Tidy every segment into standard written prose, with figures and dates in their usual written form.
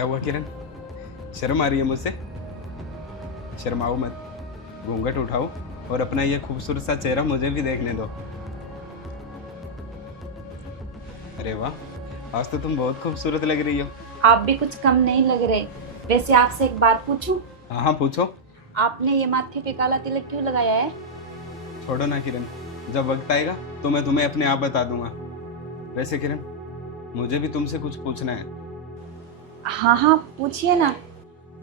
क्या हुआ किरण? शर्म आ रही है मुझसे? शर्माओ मत, घूंघट उठाओ और अपना ये खूबसूरत सा चेहरा मुझे भी देखने दो। अरे वाह, आज तो तुम बहुत खूबसूरत लग रही हो। आप भी कुछ कम नहीं लग रहे। वैसे आपसे एक बात पूछूं? हाँ हाँ पूछो। आपने ये माथे पे काला तिलक क्यों लगाया है? छोड़ो ना किरण, जब वक्त आएगा तो मैं तुम्हें अपने आप बता दूंगा। वैसे किरण, मुझे भी तुमसे कुछ पूछना है। हाँ हाँ, पूछिए ना।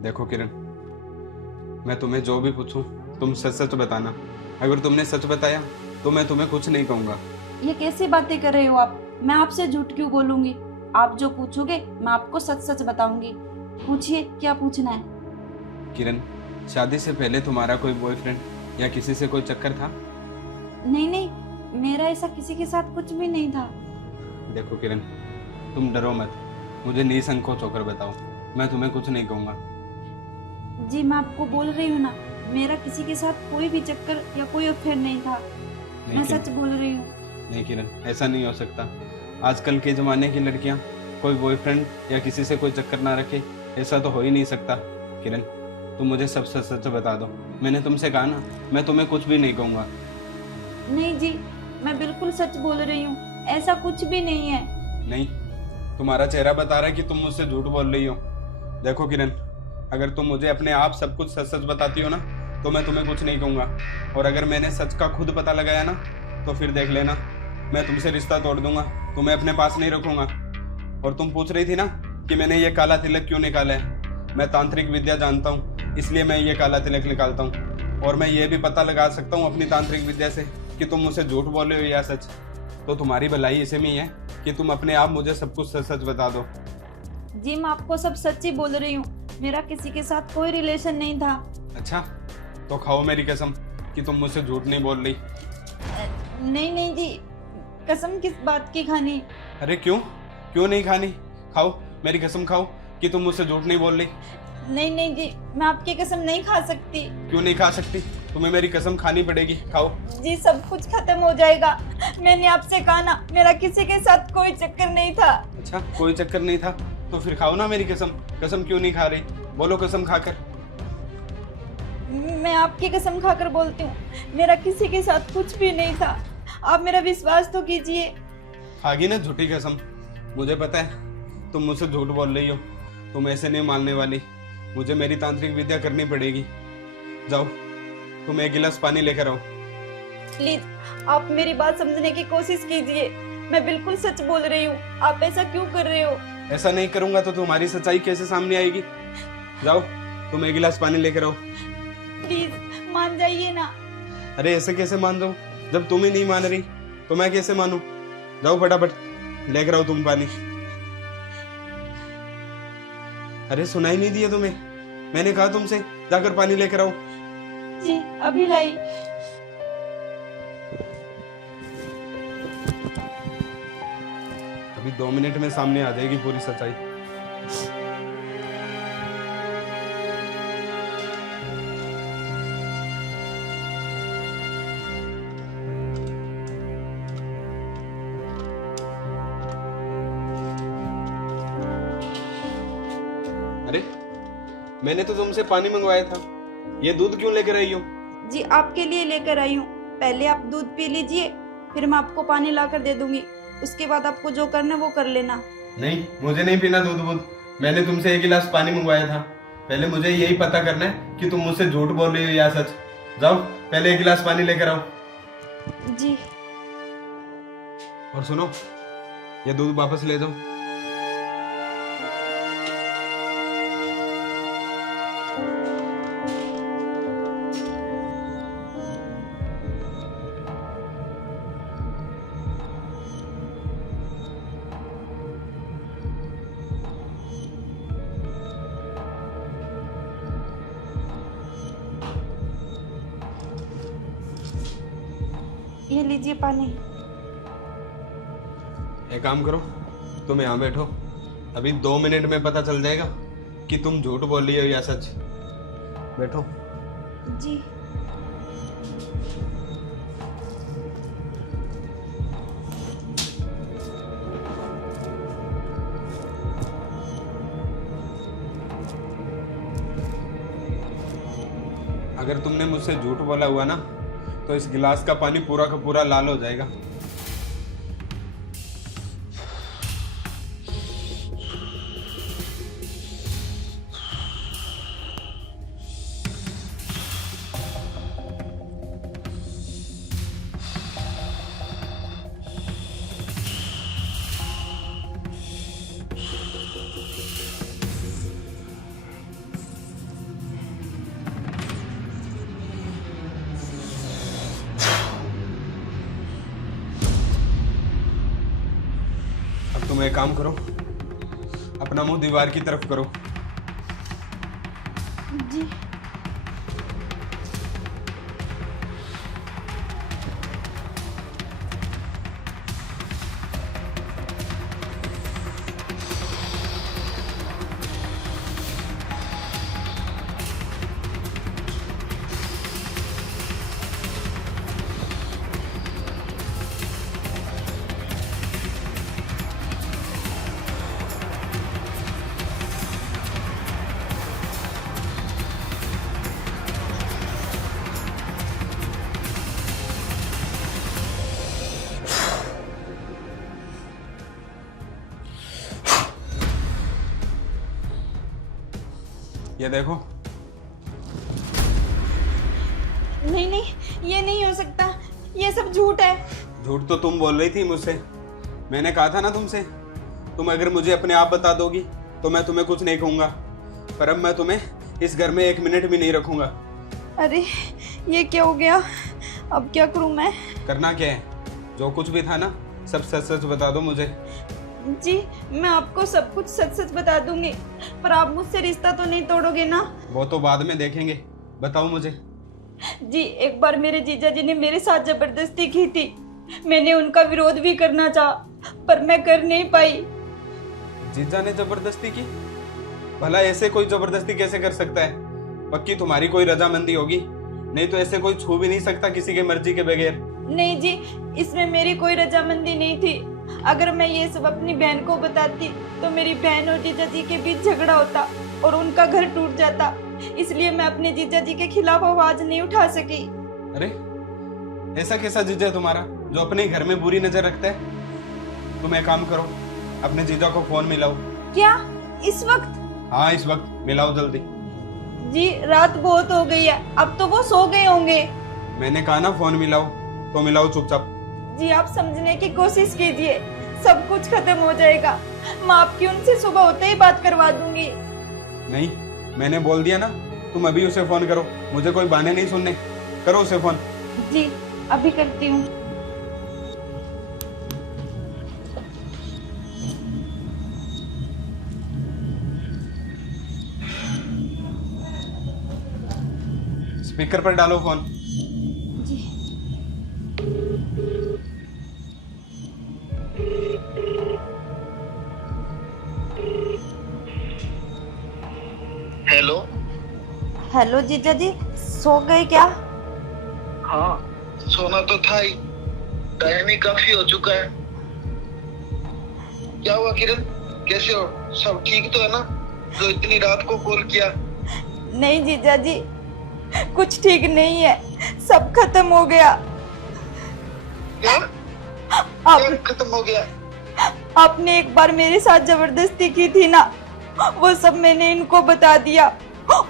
देखो किरण, मैं तुम्हें जो भी पूछूं तुम सच सच बताना। अगर तुमने सच बताया तो मैं तुम्हें कुछ नहीं कहूंगा। ये कैसी बातें कर रहे हो आप? मैं आपसे झूठ क्यों बोलूंगी? आप जो पूछोगे मैं आपको सच सच बताऊंगी। पूछिए, क्या पूछना है? किरण, शादी से पहले तुम्हारा कोई बॉयफ्रेंड या किसी से कोई चक्कर था? नहीं नहीं, मेरा ऐसा किसी के साथ कुछ भी नहीं था। देखो किरण, तुम डरो मत, मुझे निसंकोच होकर बताओ, मैं तुम्हें कुछ नहीं कहूंगा। जी मैं आपको बोल रही हूँ ना, मेरा किसी के साथ कोई भी चक्कर या कोई अफेयर नहीं था। नहीं मैं किरण, सच बोल रही हूँ। नहीं किरण, ऐसा नहीं हो सकता। आजकल के ज़माने की लड़कियां कोई बॉयफ्रेंड या किसी से कोई चक्कर ना रखे, ऐसा तो हो ही नहीं सकता। किरण, तुम मुझे सब सच सच बता दो। मैंने तुमसे कहा ना, मैं तुम्हें कुछ भी नहीं कहूँगा। नहीं जी, मैं बिल्कुल सच बोल रही हूँ, ऐसा कुछ भी नहीं है। नहीं, तुम्हारा चेहरा बता रहा है कि तुम मुझसे झूठ बोल रही हो। देखो किरण, अगर तुम मुझे अपने आप सब कुछ सच सच बताती हो ना तो मैं तुम्हें कुछ नहीं कहूँगा। और अगर मैंने सच का खुद पता लगाया ना तो फिर देख लेना, मैं तुमसे रिश्ता तोड़ दूंगा, तुम्हें अपने पास नहीं रखूंगा। और तुम पूछ रही थी ना कि मैंने ये काला तिलक क्यों निकाला है। मैं तांत्रिक विद्या जानता हूँ, इसलिए मैं ये काला तिलक निकालता हूँ। और मैं ये भी पता लगा सकता हूँ अपनी तांत्रिक विद्या से कि तुम मुझसे झूठ बोल रहे हो या सच। तो तुम्हारी भलाई इसी में ही है कि तुम अपने आप मुझे सब कुछ सच सच बता दो। जी मैं आपको सब सच ही बोल रही हूँ, मेरा किसी के साथ कोई रिलेशन नहीं था। अच्छा, तो खाओ मेरी कसम कि तुम मुझसे झूठ नहीं बोल रही। नहीं नहीं जी, कसम किस बात की खानी? अरे क्यों, क्यों नहीं खानी? खाओ मेरी कसम, खाओ कि तुम मुझसे झूठ नहीं बोल रही। नहीं नहीं जी, मैं आपकी कसम नहीं खा सकती। क्यों नहीं खा सकती? तुम्हें मेरी कसम खानी पड़ेगी, खाओ। जी सब कुछ खत्म हो जाएगा। मैंने आपसे कहा ना, मेरा किसी के साथ कोई चक्कर नहीं था। अच्छा, कोई चक्कर नहीं था तो फिर खाओ ना मेरी कसम। कसम क्यों नहीं खा रही? बोलो कसम खाकर। मैं आपकी कसम खाकर बोलती हूँ, मेरा किसी के साथ कुछ भी नहीं था। आप मेरा विश्वास तो कीजिए। खागी ना झूठी कसम? मुझे पता है तुम मुझसे झूठ बोल रही हो, तुम ऐसे नहीं मानने वाली। मुझे मेरी तांत्रिक विद्या करनी पड़ेगी। जाओ, तुम एक गिलास पानी लेकर आओ। प्लीज आप मेरी बात समझने की कोशिश कीजिए, मैं बिल्कुल सच बोल रही हूँ। आप ऐसा क्यों कर रहे हो? ऐसा नहीं करूंगा तो तुम्हारी सच्चाई कैसे सामने आएगी? जाओ, तुम एक गिलास पानी लेकर आओ। प्लीज मान जाइए ना। अरे ऐसे कैसे मान जाऊं? जब तुम ही नहीं मान रही तो मैं कैसे मानूं? जाओ फटाफट लेकर आओ तुम पानी। अरे सुनाई नहीं दिया तुम्हें? मैंने कहा तुमसे जाकर पानी लेकर आओ। जी अभी लाई। अभी 2 मिनट में सामने आ जाएगी पूरी सच्चाई। अरे मैंने तो तुमसे पानी मंगवाया था, ये दूध क्यों लेकर आई हो? जी आपके लिए लेकर आई हूँ। पहले आप दूध पी लीजिए, फिर मैं आपको पानी लाकर दे दूंगी। उसके बाद आपको जो करना है वो कर लेना। नहीं, मुझे नहीं पीना दूध वूध। मैंने तुमसे एक गिलास पानी मंगवाया था। पहले मुझे यही पता करना है कि तुम मुझसे झूठ बोल रही हो या सच। जाओ पहले एक गिलास पानी लेकर आओ। जी। और सुनो, ये दूध वापस ले जाओ। ये लीजिए पानी। एक काम करो, तुम यहाँ बैठो। अभी 2 मिनट में पता चल जाएगा कि तुम झूठ बोल रही हो या सच। बैठो। जी। अगर तुमने मुझसे झूठ बोला हुआ ना तो इस गिलास का पानी पूरा का पूरा लाल हो जाएगा। तुम एक काम करो, अपना मुंह दीवार की तरफ करो। जी। ये देखो। नहीं नहीं, ये नहीं हो सकता, ये सब झूठ है। झूठ तो तुम बोल रही थी मुझसे। मैंने कहा था ना तुमसे, तुम अगर मुझे अपने आप बता दोगी तो मैं तुम्हें कुछ नहीं कहूंगा, पर अब मैं तुम्हें इस घर में 1 मिनट भी नहीं रखूंगा। अरे ये क्या हो गया, अब क्या करूं मैं? करना क्या है, जो कुछ भी था ना सब सच सच बता दो मुझे। जी मैं आपको सब कुछ सच सच बता दूंगी, पर आप मुझसे रिश्ता तो नहीं तोड़ोगे ना? वो तो बाद में देखेंगे, बताओ मुझे। जी एक बार मेरे जीजा जी ने मेरे साथ जबरदस्ती की थी, मैंने उनका विरोध भी करना चाहा पर मैं कर नहीं पाई। जीजा ने जबरदस्ती की? भला ऐसे कोई जबरदस्ती कैसे कर सकता है? पक्की तुम्हारी कोई रजामंदी होगी, नहीं तो ऐसे कोई छू भी नहीं सकता किसी के मर्जी के बगैर। नहीं जी, इसमें मेरी कोई रजामंदी नहीं थी। अगर मैं ये सब अपनी बहन को बताती तो मेरी बहन और जीजा जी के बीच झगड़ा होता और उनका घर टूट जाता, इसलिए मैं अपने जीजा जी के खिलाफ आवाज नहीं उठा सकी। अरे ऐसा कैसा जीजा है तुम्हारा जो अपने घर में बुरी नजर रखता है? तुम एक काम करो, अपने जीजा को फोन मिलाओ। क्या इस वक्त? हाँ इस वक्त मिलाओ जल्दी। जी रात बहुत हो गई है, अब तो वो सो गए होंगे। मैंने कहा ना फोन मिलाओ, तो मिलाओ चुपचाप। जी आप समझने की कोशिश कीजिए, सब कुछ खत्म हो जाएगा। मैं आपकी उनसे सुबह होते ही बात करवा दूंगी। नहीं, मैंने बोल दिया ना, तुम अभी उसे फोन करो, मुझे कोई बहाने नहीं सुनने। करो उसे फोन। जी अभी करती हूँ। स्पीकर पर डालो फोन। जी हेलो। हेलो जीजा जी, सो गए क्या? हाँ सोना तो था ही, टाइम ही काफी हो चुका है। क्या हुआ किरण, कैसे हो? सब ठीक तो है ना, जो इतनी रात को कॉल किया? नहीं जीजा जी, कुछ ठीक नहीं है, सब खत्म हो गया। क्या? आप क्या खत्म हो गया? आपने एक बार मेरे साथ जबरदस्ती की थी ना, वो सब मैंने इनको बता दिया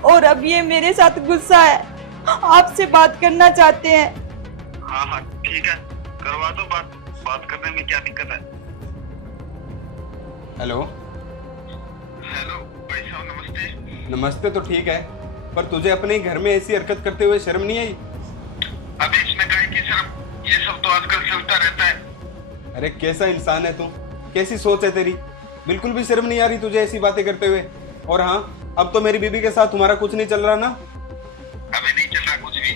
और अब ये मेरे साथ गुस्सा है, आपसे बात करना चाहते हैं। हाँ हाँ ठीक है, करवा दो बात, बात करने में क्या दिक्कत है? हेलो। हेलो भाई साहब, नमस्ते। नमस्ते तो ठीक है, पर तुझे अपने घर में ऐसी हरकत करते हुए शर्म नहीं आई? अभी इसमें कहीं की शर्म, ये सब तो आजकल चलता रहता है। अरे कैसा इंसान है तू, कैसी सोच है तेरी, बिल्कुल भी शर्म नहीं आ रही तुझे ऐसी बातें करते हुए। और हाँ, अब तो मेरी बीबी के साथ तुम्हारा कुछ नहीं चल रहा ना? अभी नहीं चल रहा कुछ भी।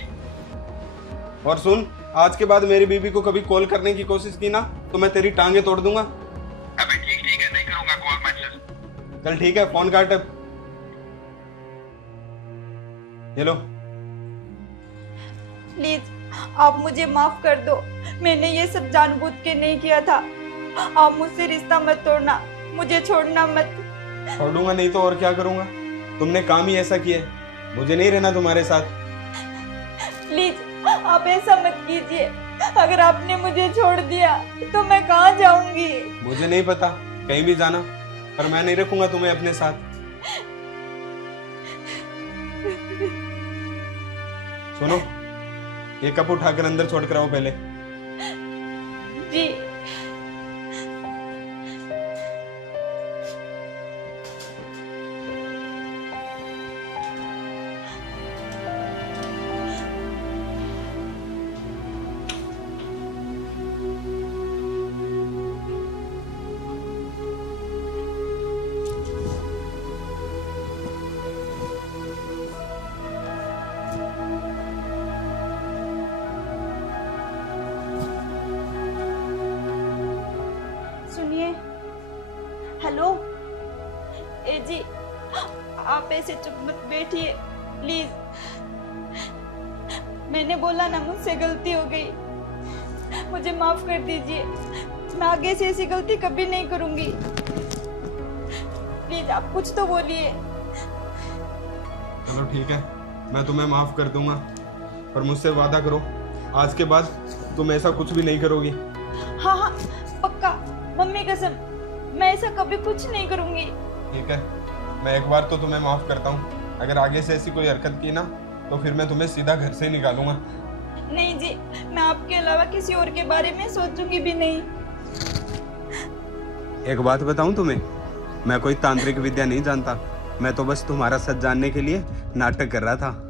और सुन, आज के बाद मेरी बीबी को कभी कॉल करने की कोशिश की ना तो मैं तेरी टांगे तोड़ दूंगा। अभी ठीक है, नहीं करूंगा कॉल मैसेज। चल ठीक है, फोन काट अब। ये लो। प्लीज आप मुझे माफ कर दो, मैंने ये सब जानबूझ के नहीं किया था। आप मुझसे रिश्ता मत तोड़ना, मुझे छोड़ना मत। छोड़ूंगा नहीं तो और क्या करूंगा, तुमने काम ही ऐसा किया है, मुझे नहीं रहना तुम्हारे साथ। प्लीज आप ऐसा मत कीजिए। अगर आपने मुझे छोड़ दिया तो मैं कहाँ जाऊंगी? मुझे नहीं पता कहीं भी जाना, पर मैं नहीं रखूंगा तुम्हें अपने साथ। सुनो, ये कप उठाकर अंदर छोड़ कर आओ पहले। जी। सुनिए, हेलो। ए जी, आप ऐसे चुप मत बैठिए प्लीज। मैंने बोला ना, मुझसे गलती हो गई, मुझे माफ कर दीजिए। मैं आगे से ऐसी गलती कभी नहीं करूंगी। प्लीज आप कुछ तो बोलिए। चलो ठीक है, मैं तुम्हें माफ कर दूंगा, पर मुझसे वादा करो आज के बाद तुम ऐसा कुछ भी नहीं करोगी। हाँ हाँ पक्का, मम्मी कसम, मैं ऐसा कभी कुछ नहीं करूंगी। ठीक है, मैं एक बार तो तुम्हें माफ करता हूँ। अगर आगे से ऐसी कोई हरकत की ना तो फिर मैं तुम्हें सीधा घर से ही निकालूंगा। नहीं जी, मैं आपके अलावा किसी और के बारे में सोचूंगी भी नहीं। एक बात बताऊं तुम्हें, मैं कोई तांत्रिक विद्या नहीं जानता, मैं तो बस तुम्हारा सच जानने के लिए नाटक कर रहा था।